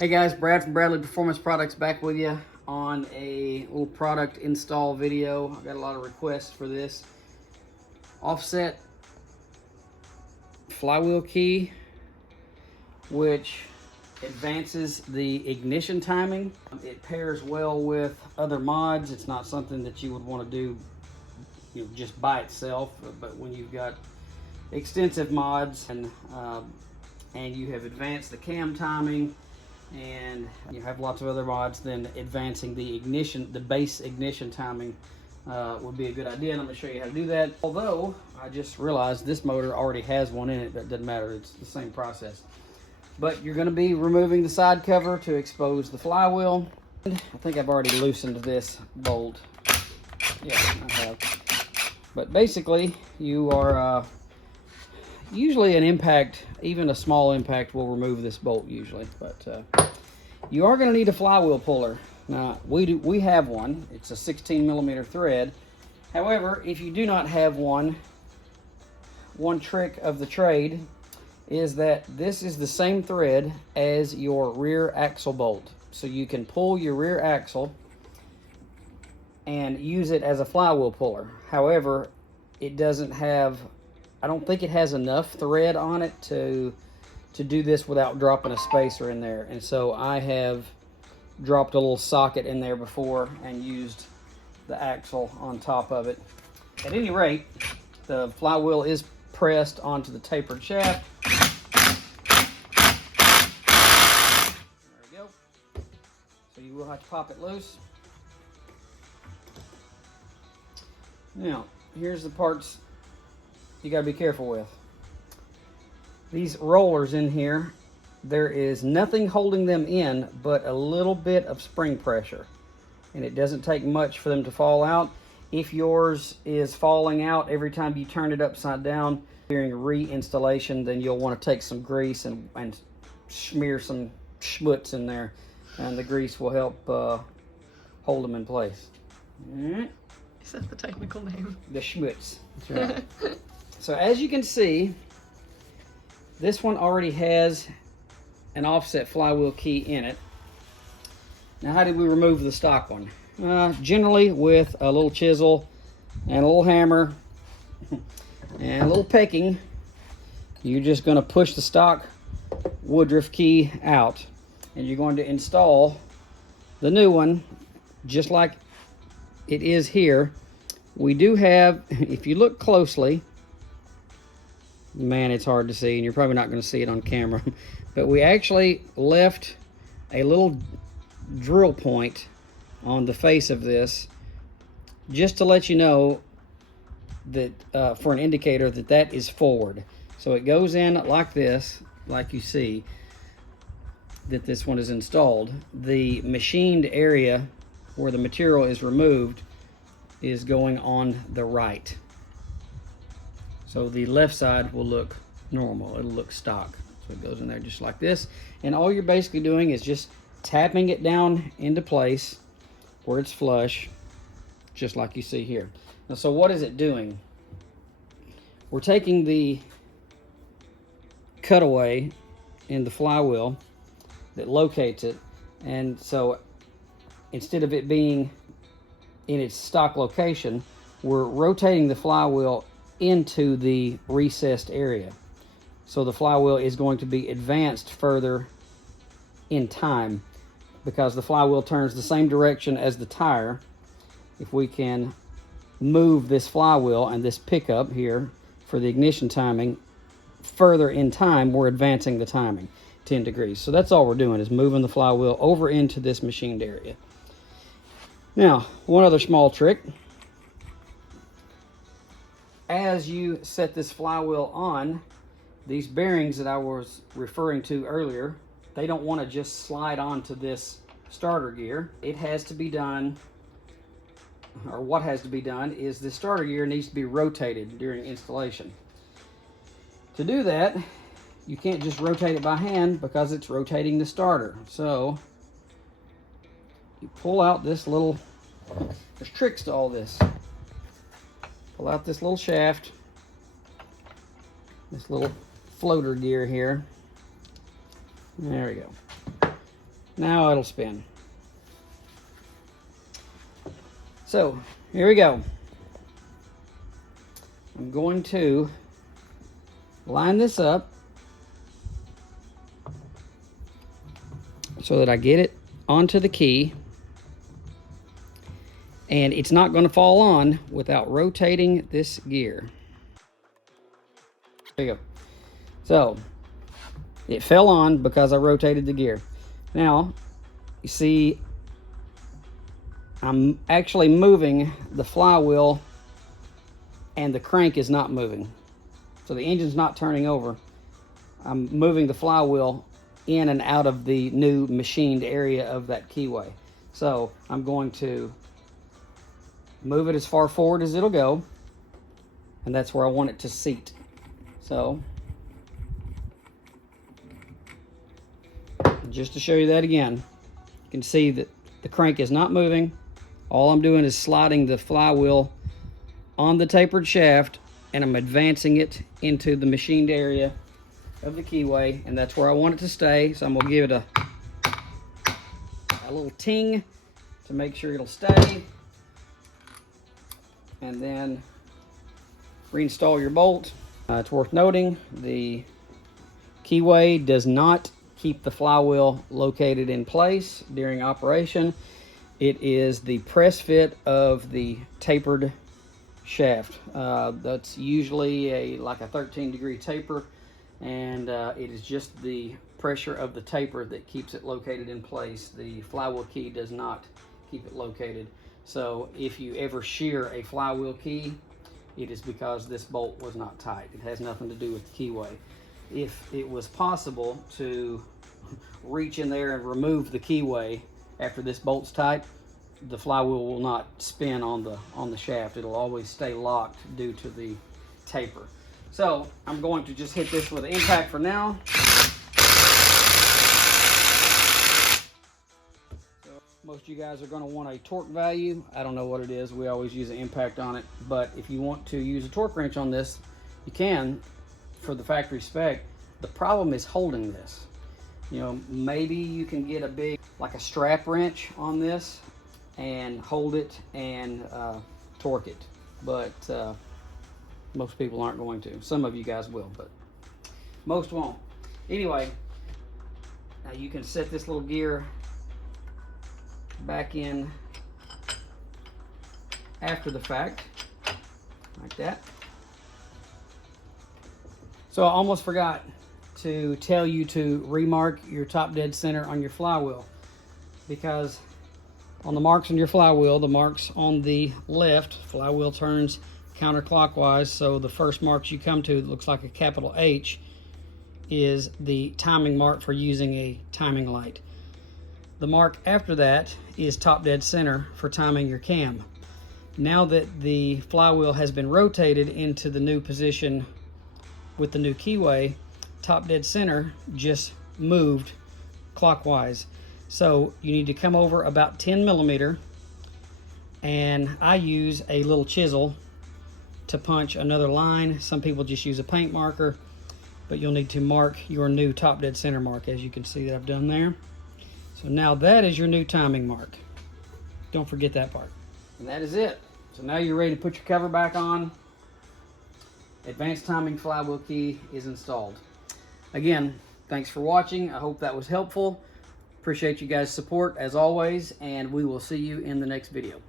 Hey guys, Brad from Bradley Performance Products back with you on a little product install video. I got a lot of requests for this. Offset flywheel key, which advances the ignition timing. It pairs well with other mods. It's not something that you would want to do just by itself, but when you've got extensive mods and you have advanced the cam timing and you have lots of other mods, then advancing the ignition, the base ignition timing would be a good idea, and I'm going to show you how to do that. Although I just realized this motor already has one in it, that doesn't matter, it's the same process. But you're going to be removing the side cover to expose the flywheel. I think I've already loosened this bolt. Yeah, I have. But basically, you are usually an impact, even a small impact will remove this bolt usually. But you are going to need a flywheel puller. Now, we have one. It's a 16mm thread. However, if you do not have one trick of the trade is that this is the same thread as your rear axle bolt. So you can pull your rear axle and use it as a flywheel puller. However, it doesn't have, I don't think it has enough thread on it to do this without dropping a spacer in there. And so I have dropped a little socket in there before and used the axle on top of it. At any rate, the flywheel is pressed onto the tapered shaft. There we go. So you will have to pop it loose. Now, here's the parts you got to be careful with. These rollers in here, there is nothing holding them in but a little bit of spring pressure. And it doesn't take much for them to fall out. If yours is falling out every time you turn it upside down during reinstallation, then you'll want to take some grease and smear some schmutz in there. And the grease will help hold them in place. Is that the technical name? The schmutz. That's right. So as you can see, this one already has an offset flywheel key in it. Now, how did we remove the stock one? Generally with a little chisel and a little hammer and a little pecking. You're just going to push the stock Woodruff key out, and you're going to install the new one just like it is here. We do have, if you look closely, man, it's hard to see, and you're probably not going to see it on camera, but we actually left a little drill point on the face of this just to let you know that for an indicator that that is forward. So it goes in like this, like you see that this one is installed. The machined area where the material is removed is going on the right. So the left side will look normal, it'll look stock. So it goes in there just like this. And all you're basically doing is just tapping it down into place where it's flush, just like you see here. Now, so what is it doing? We're taking the cutaway in the flywheel that locates it, and so instead of it being in its stock location, we're rotating the flywheel into the recessed area. So the flywheel is going to be advanced further in time because the flywheel turns the same direction as the tire. If we can move this flywheel and this pickup here for the ignition timing further in time, we're advancing the timing 10 degrees. So that's all we're doing, is moving the flywheel over into this machined area. Now, one other small trick. As you set this flywheel on, these bearings that I was referring to earlier, they don't want to just slide onto this starter gear. It has to be done, or what has to be done is the starter gear needs to be rotated during installation. To do that, you can't just rotate it by hand because it's rotating the starter. So you pull out this little, there's tricks to all this. Pull out this little shaft, this little floater gear here, There we go. Now it'll spin. So here we go. I'm going to line this up so that I get it onto the key, and it's not going to fall on without rotating this gear. There you go. So it fell on because I rotated the gear. Now you see I'm actually moving the flywheel and the crank is not moving. So the engine's not turning over. I'm moving the flywheel in and out of the new machined area of that keyway. So I'm going to move it as far forward as it'll go, and that's where I want it to seat. So just to show you that again, you can see that the crank is not moving. All I'm doing is sliding the flywheel on the tapered shaft, and I'm advancing it into the machined area of the keyway, and that's where I want it to stay. So I'm gonna give it a little ting to make sure it'll stay, and then reinstall your bolt. It's worth noting the keyway does not keep the flywheel located in place during operation. It is the press fit of the tapered shaft. That's usually like a 13-degree taper, and it is just the pressure of the taper that keeps it located in place. The flywheel key does not keep it located. So if you ever shear a flywheel key, it is because this bolt was not tight. It has nothing to do with the keyway. If it was possible to reach in there and remove the keyway after this bolt's tight, the flywheel will not spin on the shaft. It'll always stay locked due to the taper. So I'm going to just hit this with an impact for now. So most of you guys are going to want a torque value. I don't know what it is. We always use an impact on it. But if you want to use a torque wrench on this, you can for the factory spec. The problem is holding this. You know, maybe you can get a big, like a strap wrench on this and hold it and torque it, but most people aren't going to. Some of you guys will, but most won't. Anyway, now you can set this little gear back in after the fact, like that. So I almost forgot to tell you to remark your top dead center on your flywheel, because on the marks on your flywheel, the marks on the left, flywheel turns counterclockwise, so the first marks you come to that looks like a capital H is the timing mark for using a timing light. The mark after that is top dead center for timing your cam. Now that the flywheel has been rotated into the new position with the new keyway, top dead center just moved clockwise. So you need to come over about 10 millimeter, and I use a little chisel to punch another line. Some people just use a paint marker, but you'll need to mark your new top dead center mark, as you can see that I've done there. So now that is your new timing mark. Don't forget that part. And that is it. So now you're ready to put your cover back on. Advanced timing flywheel key is installed. Again, thanks for watching. I hope that was helpful. Appreciate you guys' support as always, and we will see you in the next video.